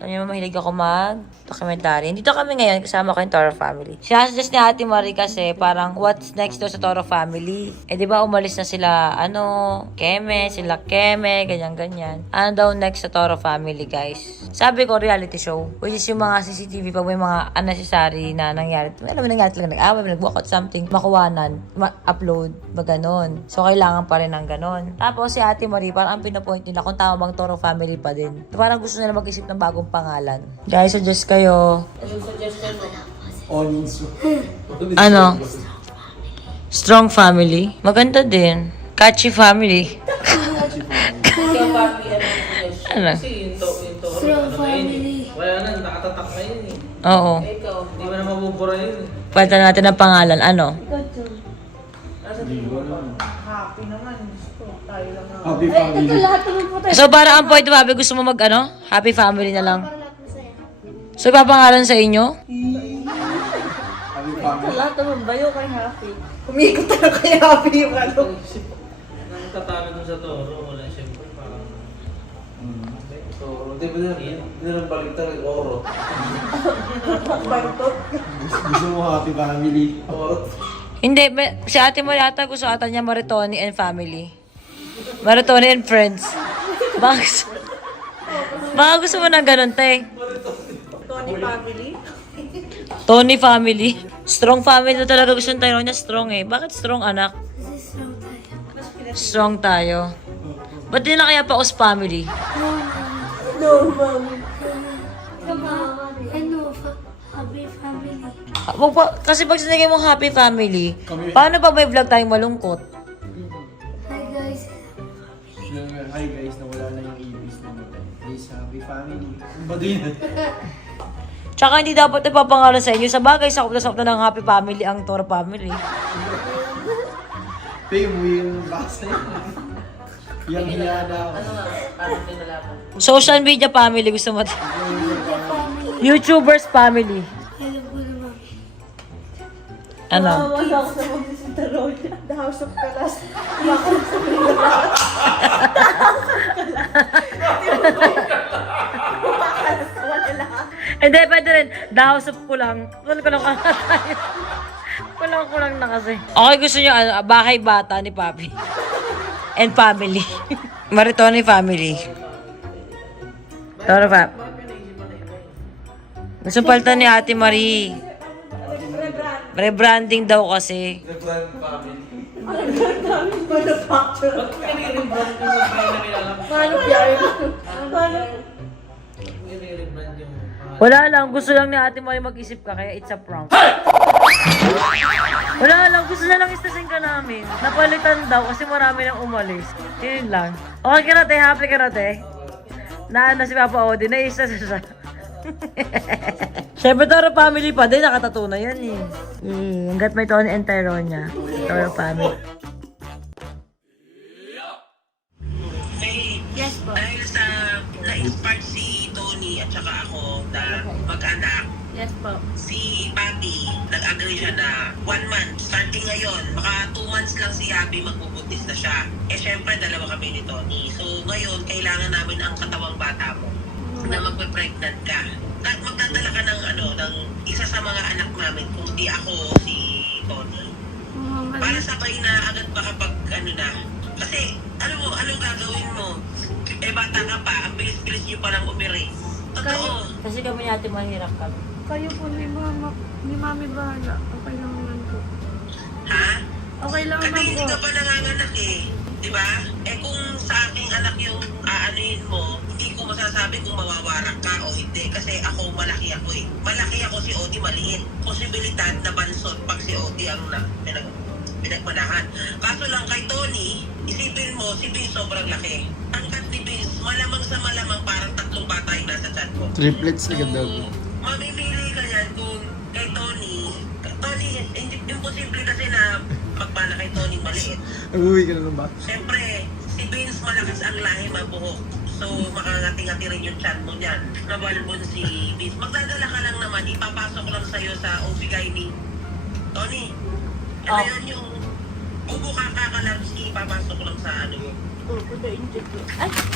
Kanya mahilig ako mag-documentary. Dito kami ngayon, kasama ko yung Toro family. Sinasuggest ni Ate Marie kasi parang what's next daw sa Toro family. Eh di ba umalis na sila, sila Keme, ganyan-ganyan. Ano daw next sa Toro family, guys? Sabi ko, reality show. Which is yung mga CCTV pag may mga unnecessary na nangyari. Alam mo, nangyari talaga, nag-away, nag-walk out something, makuwanan, upload, ganon. So, kailangan pa rin ng ganon. Tapos si Ate Marie, parang ang pinapoint nila kung tama bang Toro family pa din. Parang gusto nila mag-isip ng bagong pangalan. Guys, suggest kayo. Anong suggestion mo? Ano? Strong family. Maganda din. Catchy family. Ikaw, papi, anong suggestion? Ano? Kasi yung Toro, Strong na yun family. Wala na, nakatatak na yun eh. Oo. Ikaw, hindi mo na mabubura yun eh. Palitan natin ang pangalan. Ano? Nasa tingin mo ba? Happy naman. Gusto, tayo lang na. Happy family. Lahat naman po tayo. So, para ang point, Bobby, gusto mo happy family na lang. Para lahat masaya. So, ipapangalan sa inyo? Happy family. Lahat naman ba yun kay Happy? Umikot na kay Happy yung ano. Nang tatalo dun sa Toro, wala siyempre parang... Toro, di ba nilang balik talaga Oro? Bantot. Gusto mo happy family. Oro. Hindi, si Ate Marie ata gusto ata niya Maritoni and family. Maritoni and friends. Baka gusto mo ng ganun, te. Tony family. Tony family. Strong family na talaga gusto tayo niya. Strong eh. Bakit strong, anak? Kasi strong tayo. Strong tayo. Ba't di na kaya pa us family? No, ma'am. Happy family. Kasi pag sinigay mo happy family, paano pa may vlog tayong malungkot? Hi guys. Hi guys, nawala na yung ibis na natin. Please, happy family. Ano ba din? Tsaka hindi dapat ipapangalan sa inyo. Sa bagay, sakop na ng happy family ang Toro family. Pay mo yung basa yun. Yung hiya na ako. Ano nga? Paano din nalaman? Social media family gusto mo. YouTubers family. Hello po naman. Ano? Wala ako sa magsisita Roya. The House of Kalas. Hindi, pwede rin. The House of Kulang. Kulang ka na tayo. Kulang na kasi. Okay, gusto nyo, bahay bata ni Papi. And family. Maritoni family. Toro Pap. Gusto palitan ni Ate Marie. Rebranding daw kasi. Manufacturer. Ba't kanina-rebrand yung bahay na kilala mo? Paano PR? Paano? Kanina-rebrand yung pangalan. Wala lang, gusto lang ni Ate Marie mag-isip ka, kaya it's a prank. Wala lang, gusto na lang istasin ka namin. Napalitan daw kasi marami nang umalis. Yun lang. Okay ka na, te? Happy ka na, te? Na si Papa Odi, na-istas siya. Siyempre, Toro family pa din, nakatato na yan eh. Hanggat may Tony and Tyronia. Toro family. Yes po. Dahil sa na-inspired si Tony at saka ako na mag-anak, Yes po. si Papi, nag-agree siya na 1 month, starting ngayon, baka 2 months lang si Abby magbubuntis na siya. Eh syempre, dalawa kami ni Tony. So ngayon, kailangan namin ang katawang bata mo na magpe-pregnant ka. Magdadala ka ng isa sa mga anak namin, kung di ako, si Tony. Para sabay na agad ba kapag kasi anong gagawin mo? Eh bata ka pa, ang bilis-bilis nyo palang umiri. Totoo. Kasi kami ni Ate mahirap kami. Kayo po ni Mami bahala. Okay lang naman po. Ha? Okay lang Kasi naman hindi po. ka pa nanganganak eh. Di ba? Eh kung sa aking anak yung aanuhin mo, hindi ko masasabi kung mawawarak ka o hindi. Kasi ako, malaki ako eh. Malaki ako, si Odi maliit. Posibilidad na bansot pag si Odi ang pinagmanahan. Kaso lang kay Tony, isipin mo, si Vince sobrang laki. Ang kat ni Vince, malamang sa malamang parang 3 bata yung nasa chat mo. Triplets na ganda. Mamimili ka yan kung kay Tony, imposible kasi na magpala kay Tony maliit. Nag-uwi ka na ng bata. Siyempre, si Vince malakas ang lahi, mabuhok. So, makangati-ngati rin yung chan mo niyan. Nabalbon si Vince. Magdadala ka lang naman, ipapasok lang sa'yo sa OB-GYN. Tony, ano yun yung bubuka ka lang, ipapasok lang sa ano.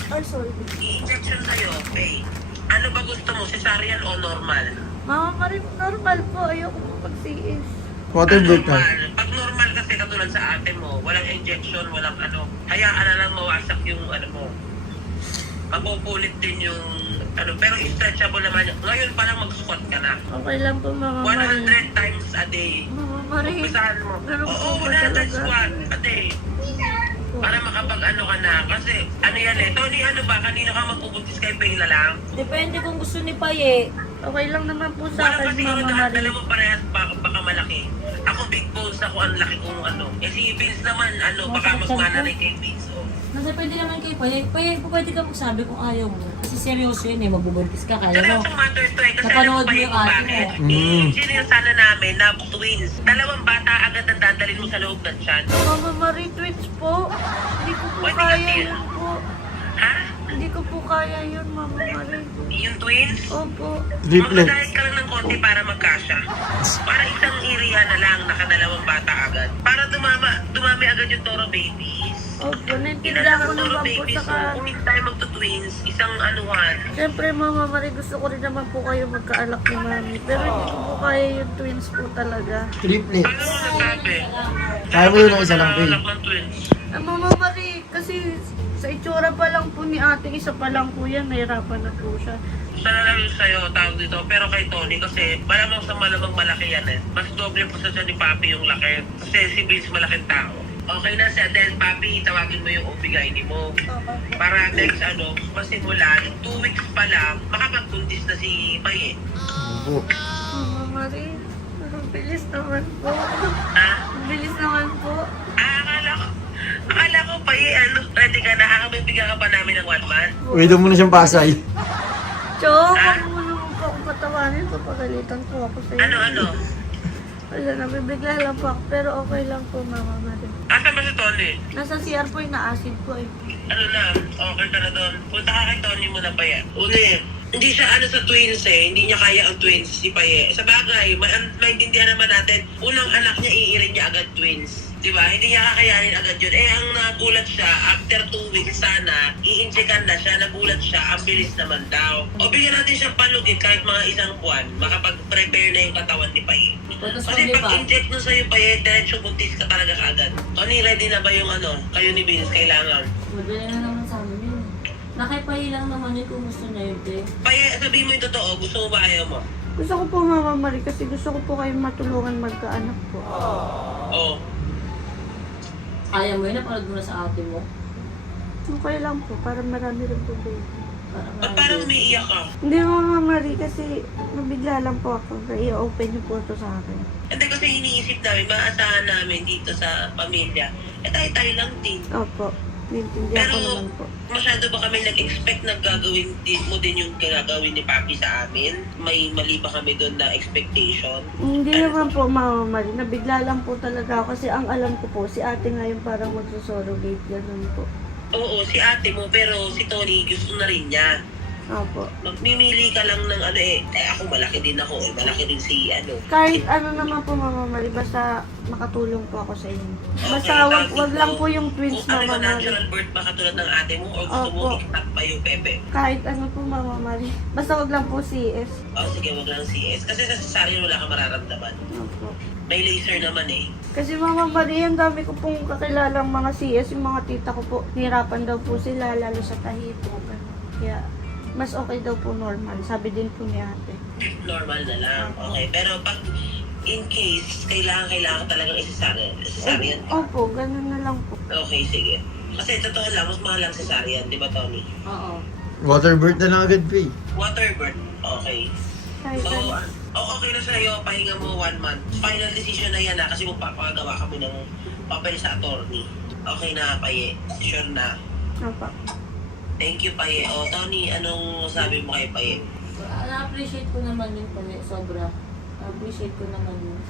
Ay, sorry. I-injection sa'yo, okay. Ano ba gusto mo? cesarean o normal? Mama Marie, normal po. Ayoko po pag-CS. Water break na. Normal. Pag normal kasi katulad sa ate mo, walang injection, walang ano, hayaan na lang mawasak yung ano mo. Mapupulit din yung ano, pero stretchable naman. Ngayon pa lang mag-squat ka na. Okay lang po, Mama Marie. 100 times a day. Mama Marie. Umpisahan mo. Ganun po Oo, ba 100 talaga? squat a day. Para makapag-ano ka na. Kasi, ano yan eh. Tony, ano ba? Kanina ka magbubuntis kay Payla lang? Depende kung gusto ni Paye. Okay lang naman po sa Wala akin, kasi Mama ano, Marie. dala mo parehas baka malaki. Ako big bones ako, ang laki kong ano. Eh si Vince naman, ano, baka mas mana rin kay Vince. Oh. Nasa pwede naman kay Paye. Paye, pwede ka magsabi kung ayaw mo. Kasi seryoso yun eh, magbubuntis ka, kaya mo. Seryoso matters to eh. Kasi Napanood alam mo mo yung kung ate bakit? mo. I-engineer sana namin na twins. Dalawang bata agad ang dadalhin mo sa loob ng tiyan. Mama Marie, twins po. Hindi ko po Pwede kaya kasi. yun po. Ha? Hindi ko po kaya yun, Mama Marie. Yung twins? Opo. Triplets. Magdadahit ka lang ng konti para magkasya. Para isang area na lang, nakadalawang bata agad. Para dumami agad yung Toro babies. Opo, naintindihan Inala ko ng Toro naman po babies, so saka... kung hindi tayo magto-twins, isang anuhan. Siyempre, Mama Marie, gusto ko rin naman po kayo magkaalak ni Mami. Pero hindi ko po kaya yung twins po talaga. Triplets. Paano mo nasabi? Kaya mo yun ng isa lang, Pay. Anak ng twins. Mama Marie, kasi sa itsura pa lang po ni ate, isa pa lang po yan, nahirapan na po siya. Sana lang yung sa'yo, tawag dito. Pero kay Tony, kasi malamang sa malamang malaki yan eh. Mas doble po sa ni Papi yung laki. Kasi si Vince malaking tao. Okay na siya, then Papi, tawagin mo yung OB-GYN mo. Para next masimulan, 2 weeks pa lang, makapagbuntis na si Paye. Opo. Mama Marie, ang bilis naman po. Ha? Ang bilis naman po. Akala ko Paye, ready ka na, bibigyan ka pa namin ng 1 month. Pwede mo na siyang pasay. Chok, ano mo naman po akong patawanin, papagalitan po ako sa iyo. Ano? Wala, nabibigla lang po ako, pero okay lang po, Mama Marie. Asan ba si Tony? Nasa CR po, ina-acid po eh. Ano na, okay ka na doon. Punta ka kay Tony muna pa yan. Uli, hindi siya sa twins eh. Hindi niya kaya ang twins si Paye. Sa bagay, maintindihan naman natin, unang anak niya, iirin niya agad twins. Diba? Hindi niya kakayanin agad yun. Eh, ang nagulat siya, after 2 weeks sana, i-injekan na siya, nagulat siya, ang bilis naman daw. O bigyan natin siyang palugit kahit mga 1 buwan, makapag-prepare na yung katawan ni Paye. Kasi pag-inject mo sa'yo Paye, diretso buntis ka talaga kaagad. Tony, ready na ba yung kayo ni Vince, kailangan? Madali na naman sa amin yun. Nakipay lang naman yun kung gusto niya yun, te. Paye, sabihin mo yung totoo, gusto mo ba ayaw mo? Gusto ko po, Mama Marie, kasi gusto ko po kayong matulungan magkaanak po. Oo. Kaya mo yun, napanood mo na sa ate mo. Okay lang po, para marami rin po baby. Ba't parang umiiyak ka? Hindi, Mama Marie, kasi nabigla lang po ako. I-open niyo po ito sa akin. Hindi kasi iniisip namin, maasahan namin dito sa pamilya. Eh tayo lang din. Opo, naiintindihan ko Pero naman po. masyado ba kami nag-expect na gagawin mo din yung gagawin ni Papi sa amin? May mali ba kami doon na expectation? Hindi naman po, Mama Marie. Nabigla lang po talaga ako kasi ang alam ko po, si ate nga yung parang magsusurrogate, ganun po. Oo, si ate mo, pero si Tony gusto na rin niya. Opo. Magmimili ka lang ng ako malaki din ako, malaki din si Kahit ano naman po, Mama Marie, basta makatulong po ako sa inyo. Basta Okay, wag lang po yung twins, kung Mama Marie. natural birth ba katulad ng ate mo, or gusto mo Opo. i-cut pa yung Pepe? Kahit ano po, Mama Marie. Basta wag lang po CS. Sige, wag lang CS. Kasi sa cesarean wala ka mararamdaman. Opo. May laser naman eh. Kasi Mama Marie, ang dami ko pong kakilalang mga CS, yung mga tita ko po, nahirapan daw po sila, lalo sa tahi po. Ganun. Kaya, mas okay daw po normal. Sabi din po ni ate. Normal na lang. Okay, pero pag in case, kailangan talagang cesarean ka. Opo, ganun na lang po. Okay, sige. Kasi totoo lang, mas mahal ang cesarean, di ba Tony? Oo. Water birth na lang agad, Pay. Water birth, okay. Kahit So, ano. okay na sa'yo, pahinga mo 1 month. Final decision na yan kasi magpapagawa kami ng papel sa attorney. Okay na, Paye. Sure na. Opo. Thank you, Paye. O, Tony, anong sabi mo kay Paye? Na-appreciate ko naman yun pala, sobra. Na-appreciate ko naman yun.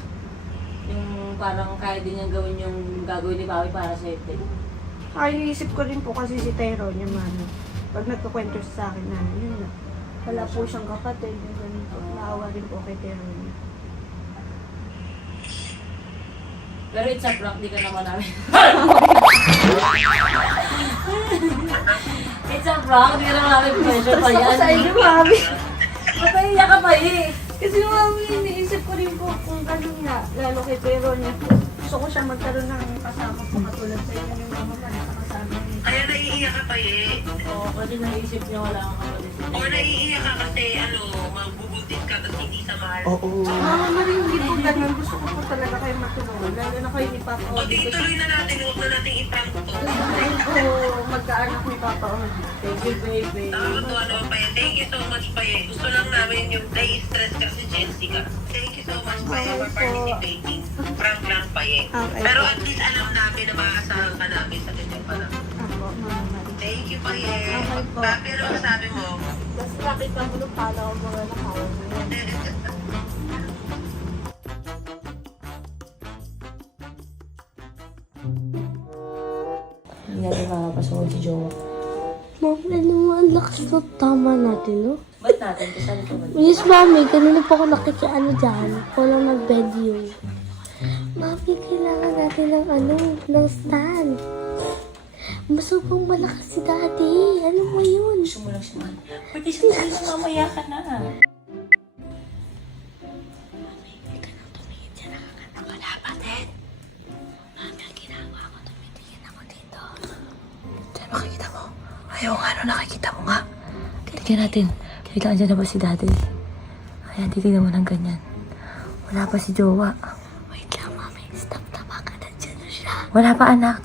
Yung parang kaya din niyang gawin yung gagawin ni Papi para sa ito. Ay, iniisip ko rin po kasi si Tyrone, yung mano. Pag nagkukwento siya sa akin na, yun na. Wala po siyang kapatid, yung ganun po. Naawa rin po kay Tyrone. Pero it's a prank, di ka naman namin. It's a prank, di ka naman namin pressure pa yan. Sa inyo, Mami. Patay ano nga, lalo kay Peronia, gusto ko siya magkaroon ng kasama po katulad sa inyo yung mama ko nakakasama niya. Kaya naiiyak ka pa Oo, kasi naisip niya wala kang kapatid. Or naiiyak ka kasi magbubuntis ka tapos hindi sa mahal. Oo. Mama Marie, hindi po ganun. Gusto ko po talaga kayo matulungan. Lalo na kayo ni Papa O di Odi. ituloy na natin, huwag na natin i-prank to. Gusto ko magkaanak ni Papa Odi. Thank you, baby. Nakakatuwa naman pa yan. Thank you so much pa yan. Gusto lang namin yung nai-stress ka si Jessica. Thank you so much pa yan for participating. Prank lang pa yan. Okay. Pero at least alam namin na maaasahan ka namin sa ganyan pa lang. Ako, Mama Marie. Thank you pa yan. Okay po. Pero ano sabi mo? Mas nakita mo nung pala ko mga nakawin mo. Hindi natin makapasungod si Jowa. Mom, ano mo, ang lakas na tama natin, no? Ba't natin? Kasali ka ba? Yes, Mami, kanina pa ako nakikiano dyan. Walang nag-video. Mami, kailangan natin ng stand. Masubang malakas si Daddy. Ano mo yun? Gusto mo lang siya. Pwede siya mamaya ka na. Diyan makikita mo. Ayaw nga, nakikita mo nga. Tignan natin. Wait lang, dyan na ba si Daddy? Ayan, titignan mo ng ganyan. Wala pa si Jowa. Wait lang, Mami. Stop, tama ka. Nandiyan na siya. Wala pa anak.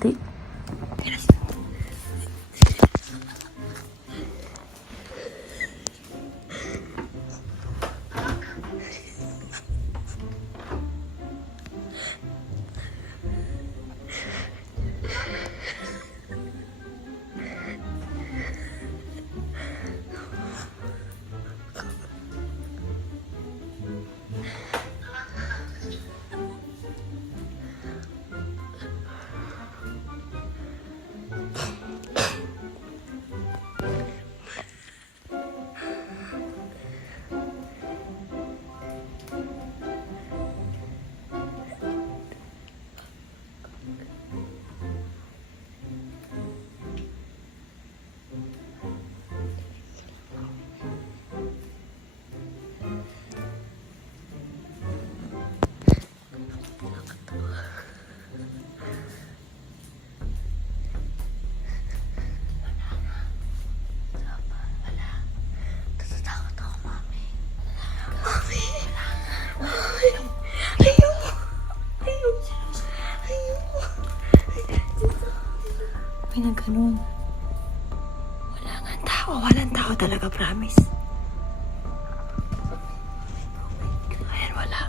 May nang ganun. Wala nga tao. Walang tao talaga, promise. Ayan, wala.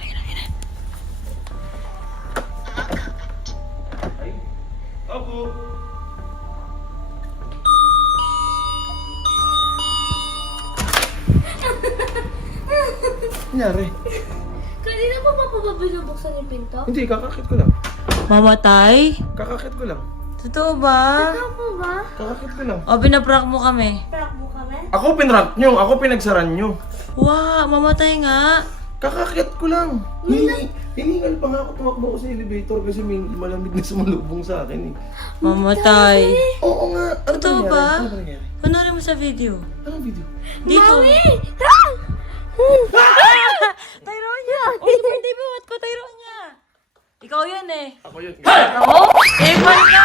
Ayan, ayan. Ako. Nangyari? Kanina pa pa binubuksan yung pinto? Hindi, kakakit ko lang. Mamatay? Kakakit ko lang. Totoo ba? Ano po ba? Kakakit ko lang. O, pinaprank mo kami. Prank mo kami? Ako pinrank nyo. Ako pinagsaran nyo. Wow, mamatay nga. Kakakit ko lang. Hiningal pa nga ako, tumakbo ko sa elevator kasi may malamig na sumalubong sa akin eh. Mamatay. Oo nga. Ano Totoo nangyari? ba? Ano ba nangyari? Panoorin mo sa video. Anong video? Dito. Tyronia! Oh, hindi ba? What ko, Tyronia? Ikaw yun eh. Ako yun. Ako? Epal ka!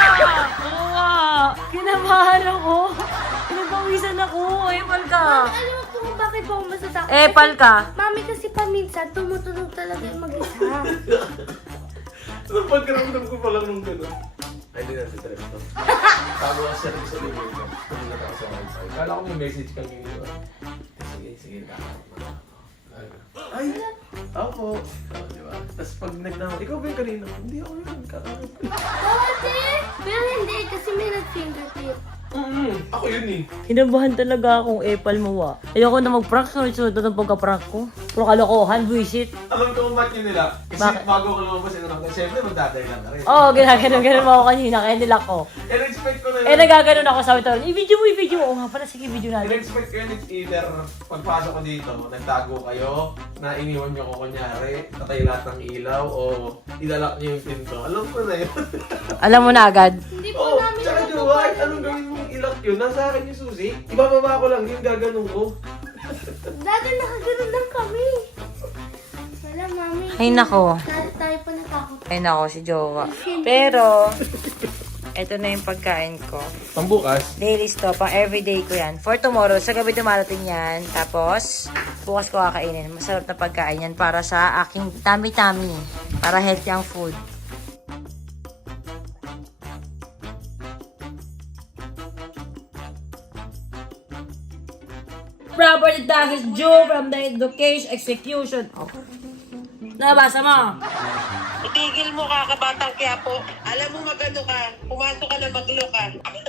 Oo. Kinabahan ako. Pinapawisan ako. Epal ka. Alam mo kung bakit po ako masatakot? Epal ka. Mami, kasi paminsan tumutunog talaga yung mag-isa. Anong pagkaramdam ko pa lang nung gano'n? Ay, hindi natin trip to. Tago ka sa rin sa elevator. Pumunta ako sa wifi. Kala ko may message kang ginagawa. Sige, ay, ako. Oh, diba? Tapos pag nagtanong, ikaw ba yung kanina? Hindi ako yun. Kakakit ko. Dati! Pero hindi, kasi may nag-fingertip. Ako yun eh. Kinabahan talaga akong epal mo ah. Ayoko na mag-prank. Sunod na ng pagka-prank ko. Puro kalokohan, buisit. Alam ko kung ba't yun nila. Kasi Bakit? bago ko lumabas yun lang. Siyempre, magdaday lang na rin. Oo, ginaganon mo ako kanina. Kaya nilak ko. In-expect ko na yun. Eh, nagaganon ako sa ito. I-video mo. Oo nga pala, sige, video natin. In-expect ko yun, it's either pagpasok ko dito, nagtago kayo, na iniwan nyo ko kunyari, patay lahat ng ilaw, o ilalak nyo yung pinto. Alam ko na yun. Alam mo na agad. Hindi po Oo, namin tsaka Jowa, anong gawin mong ilak yun? Nasa akin yung susi. Ibababa ko lang, yung gaganong ko. Dati nakagano'n lang kami. Wala, mami. Ay, nako. Tayo pa natakot. Ay, nako, si Jowa. Pero, eto na yung pagkain ko. Pambukas. Daily to, pang everyday ko yan. For tomorrow, sa gabi dumarating yan. Tapos, bukas ko kakainin. Masarap na pagkain yan para sa aking tummy-tummy. Para healthy ang food. Property taxes due from the education execution. Oh. Nabasa mo? Itigil mo kakabatang Quiapo. Alam mo magano ka. Pumasok ka na maglo ka.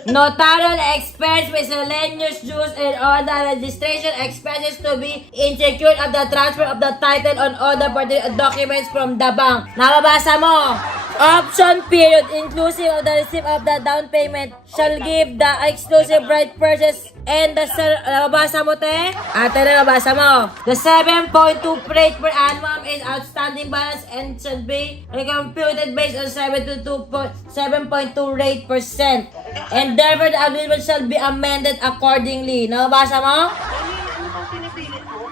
Notarial expense, miscellaneous dues, and all the registration expenses to be secured of the transfer of the title on all the pertinent documents from the bank. Nababasa mo? Option period inclusive of the receipt of the down payment shall give the exclusive right purchase and the nababasa mo, te? Ate, nababasa mo? The 7.2 rate per annum is outstanding balance and should be computed based on 7.2 rate percent. And therefore, the agreement shall be amended accordingly. Nababasa mo? Ano bang pinipilit mo?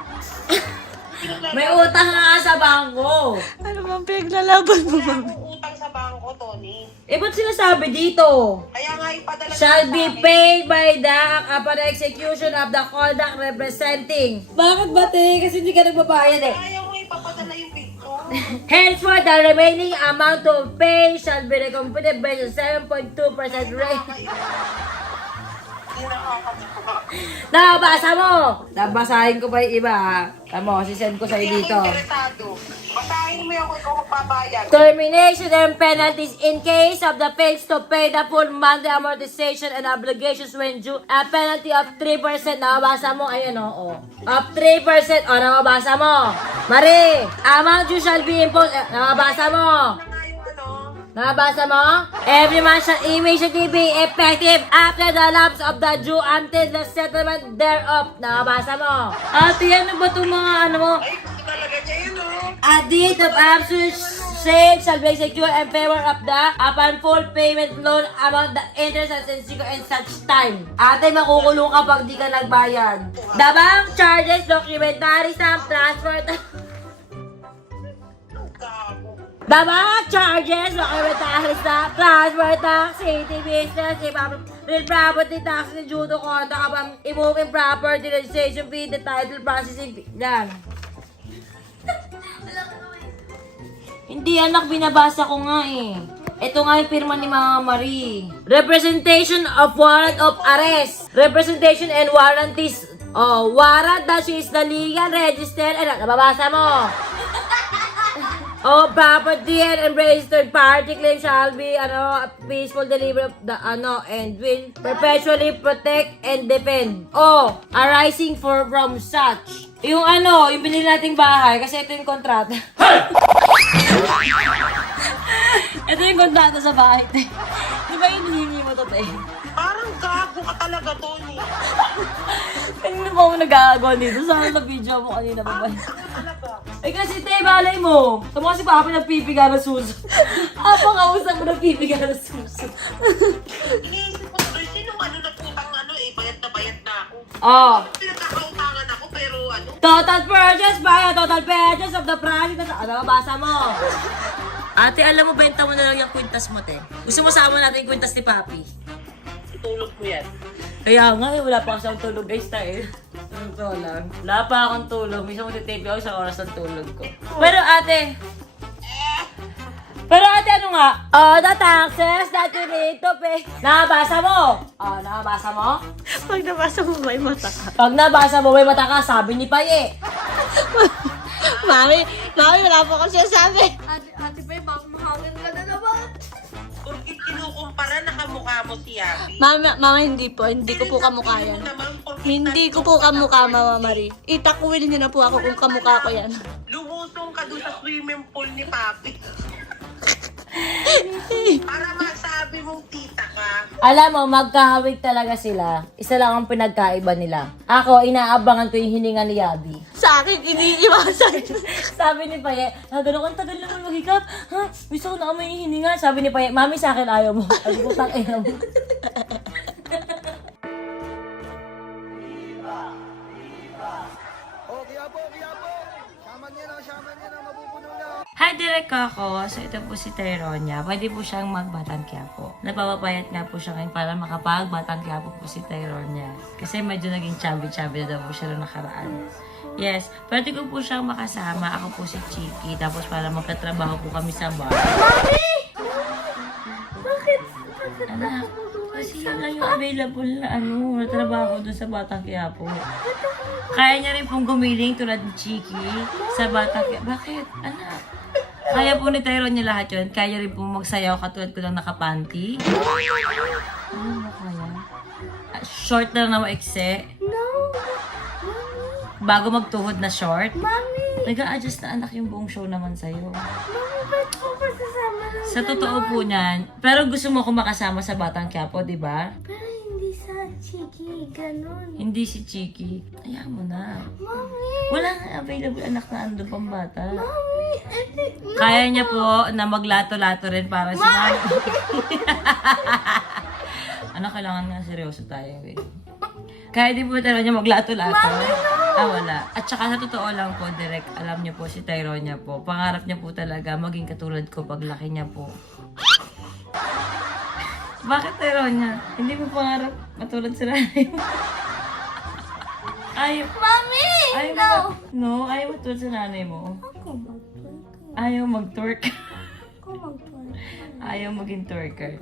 May utang nga sa bangko. Ano bang pinaglalaban mo, Wala akong utang sa bangko, Tony. Eh, ba't sinasabi dito? Kaya nga ipadala Shall mo be sa akin. paid by the upon execution of the conduct representing. Bakit ba, te? Kasi hindi ka nagbabayad eh. Kaya mo ipapadala yung picture. Henceforth, the remaining amount to pay shall be recomputed based on 7.2% rate. Hindi nakakatawa. Nabasa mo! Nabasahin ko pa yung iba, ha? Tamo, sisend ko sa'yo Hindi dito. ako interesado. Basahin mo yung ikaw magbabayad. Termination and penalties in case of the fails to pay the full monthly amortization and obligations when due. A penalty of 3%. Nakabasa mo? Ayan, oo. Of 3%. O, nakabasa mo. Marie, amount you shall be imposed. Nakabasa mo. Ano nga yung ano? Nabasa mo? Every month shall immediately be effective after the lapse of the due until the settlement thereof. Nabasa mo? Ate, ano ba itong mga ano mo? Ay, gusto talaga niya yun, oh. A deed of absolute sale shall be secured in favor of the upon full payment loan amount the interest and secure in such time. Ate, makukulong kapag di ka nagbayad. The bank charges documentary stamp transfer. Gago. The bank charges documentary stamp transfer tax, city business, real property tax, and due to conduct upon immoving property registration fee, the title processing fee. Yan. Hindi anak, binabasa ko nga eh. Ito nga yung pirma ni Mama Marie. Representation of warrant of arrest. Representation and warranties. Oh, warrant that she is the legal registered. Ano, nababasa mo? Oh, property and registered party claim shall be, peaceful delivery of the, and will perpetually protect and defend. Oh, arising from such. Yung yung binili nating bahay, kasi ito yung kontrata. Ito yung kontrata sa bahay, te. Di ba yung hinihingi mo to, te? Parang gago ka talaga, Tony. Ano ba ako nag-aagaw dito? Sana na video mo kanina ba ba? Talaga. Eh kasi, te, balay mo. Tama kasi Papa nagpipiga ng suso. Apa kausap mo nagpipiga ng suso. Iniisip ko tuloy, sinong nagputang bayad na ako. Oh. Pinagkakautangan ako, pero Total purchase ba? Total purchase of the project. Ano, basa mo. Ate, alam mo, benta mo na lang yung kwintas mo, te. Gusto mo sama natin yung kwintas ni Papi? itulog mo yan. Kaya nga, wala pa akong tulog, guys, tayo. Ito lang. Wala pa akong tulog. Minsan mo titape ako sa oras ng tulog ko. Pero ate, ano nga? The taxes that you need to pay. Nakabasa mo? Nakabasa mo? Pag nabasa mo, may mata ka. Pag nabasa mo, may mata ka, sabi ni Paye. Mami, wala po ako sinasabi. Ate Pay, baka mahangin ka na naman. Porkit kinukumpara, nakamukha mo si Abby. Mama, hindi po. Hindi ko po kamukha yan. Hindi ko po kamukha, Mama Marie. Itakwil niyo na po ako kung kamukha ko yan. Lumusong ka doon sa swimming pool ni Papi. Para masabi mong tita ka. Alam mo, magkahawig talaga sila. Isa lang ang pinagkaiba nila. Ako, inaabangan ko yung hininga ni Yabi. Sa akin, iniiwasan. Sabi ni Paye, gano'n kang tagal naman maghikap. Ha? Gusto ko na amoy yung hininga. Sabi ni Paye, Mami, sa akin ayaw mo. Sabi ko, tangina mo. Hi, direct ako. So, ito po si Tyronia. Pwede po siyang magbatang Quiapo. Napapapayat nga po siya ngayon para makapagbatang Quiapo po si Tyronia. Kasi medyo naging chubby-chubby na daw po siya noong nakaraan. Yes, pwede ko po siyang makasama. Ako po si Chiki. Tapos para magkatrabaho po kami sa bar. Bakit? Anak, kasi yun lang yung available na na trabaho doon sa Batang Quiapo. Kaya niya rin pong gumiling tulad ni Chiki sa Batang Quiapo. Bakit? Anak. Kaya po ni Tyronia lahat yun. Kaya rin po magsayaw katulad ko lang nakapanty. Ano ba kaya? Short na maiksi. No. Bago magtuhod na short. Mami. Nag-a-adjust na anak yung buong show naman sa'yo. Mami, ba't po kasama ng Sa totoo po niyan. Pero gusto mo ko makasama sa Batang Quiapo, di ba? Pero hindi sa Chiki, ganun. Hindi si Chiki. Ayaw mo na. Mami. Wala nga available anak na ando pang bata. Mami. Kaya niya po na maglato-lato rin para si Mami. Ano, kailangan nga seryoso tayo eh. Kaya di po Tyronia maglato-lato. Wala. At saka sa totoo lang po, direct, alam niyo po si Tyronia po. Pangarap niya po talaga maging katulad ko paglaki niya po. Bakit Tyronia? Hindi mo pangarap matulad sa nanay mo? Ayaw. Mami! Ayaw No! No, ayaw matulad sa nanay mo. Ako mag-twerk. Ayaw mag-twerk. Ako mag-twerk. Ayaw maging twerker.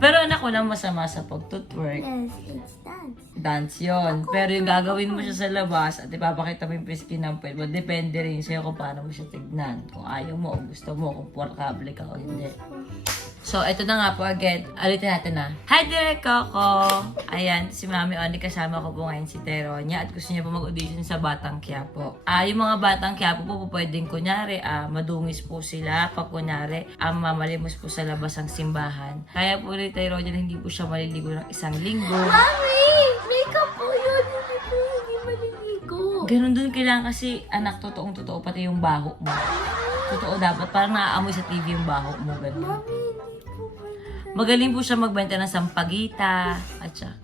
Pero anak, walang masama sa pag-twerk. Yes, it's dance. Dance yon. Pero yung gagawin mo siya sa labas at ipapakita mo yung piskin ng pwede mo, depende rin sa'yo kung paano mo siya tignan. Kung ayaw mo o gusto mo, kung porkable ka o hindi. So, ito na nga po again. Alitin natin na. Hi, Direk Coco! Ayan, si Mami Oni kasama ko po ngayon si Tyronia at gusto niya po mag-audition sa Batang Quiapo. Yung mga Batang Quiapo po pwedeng kunyari, madungis po sila pag kunyari, mamalimos po sa labas ang simbahan. Kaya po ni Tyronia na hindi po siya maliligo ng isang linggo. Mami! Makeup po yun! Hindi maliligo. Ganun dun kailangan kasi, anak, totoong-totoo pati yung baho mo. Totoo dapat, parang naaamoy sa TV yung baho mo. Ganun. Mami, hindi po pwede. Magaling po siya magbenta ng sampagita. At siya.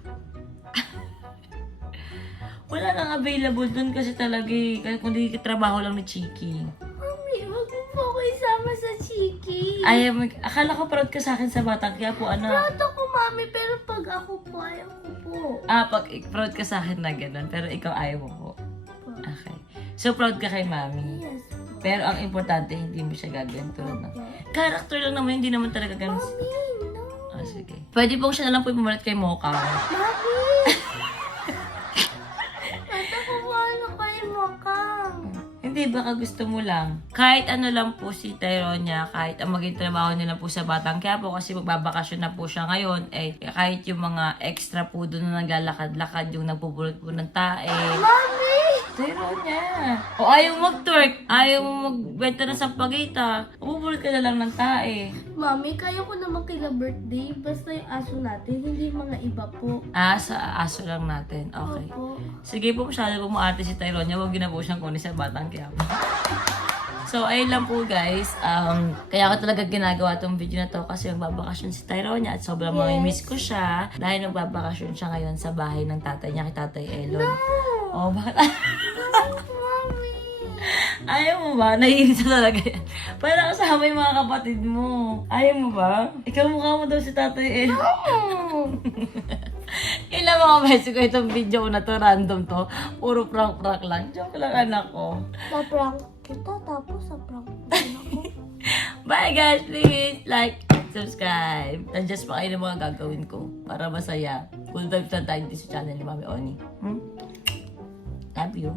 Wala nang available dun kasi talaga eh. Kasi kung di trabaho lang ni Chiki. Mami, wag mo po ako isama sa Chiki. Akala ko proud ka sa akin sa Batang Quiapo, anak. Proud ako, Mami, pero pag ako po, ayaw ko po. Pag proud ka sa akin na gano'n, pero ikaw ayaw mo po. Okay. So, proud ka kay Mami. Yes. Pero ang importante, hindi mo siya gagawin tulad ng... Character lang naman, hindi naman talaga ganun. Mami, no. Sige. Pwede pong siya na lang po pumalit kay Mocha. Mami! Nata ko po ano kayo mo kang. Hindi, baka gusto mo lang. Kahit ano lang po si Tyronia, kahit ang maging trabaho niya lang po sa Batang Quiapo kasi magbabakasyon na po siya ngayon, kahit yung mga extra po doon na naglalakad-lakad, yung nagpupulot po ng tae. Mami! Tyronia! O ayaw mag-twerk, ayaw mo magbenta ng sampagita, pupulot ka na lang ng tae. Mami, kaya ko naman kila birthday. Basta yung aso natin, hindi mga iba po. Sa aso lang natin. Okay. Opo. Sige po, masyado po maarte si Tyronia, huwag na po siyang kunin sa Batang Quiapo. So, ayun lang po guys. Kaya ako talaga ginagawa tong video na to kasi magbabakasyon si Tyronia at sobrang mamimiss ko siya dahil nagbabakasyon siya ngayon sa bahay ng tatay niya, kay Tatay Elon. Oh, bakit? Mami! Ayaw mo ba? Naiinis na talaga yan. Para kasama yung mga kapatid mo. Ayaw mo ba? Ikaw mukha mo daw si Tatay Elon. Ilang mga beses ko itong video ko na to, random to. Puro prank-prank lang. Joke lang anak ko. Sa-prank kita, tapos sa-prank ako. Bye guys, please like, subscribe. Adjust pa kayo ng mga gagawin ko para masaya. Full time sa tayo sa channel ni Mami Oni. Love you.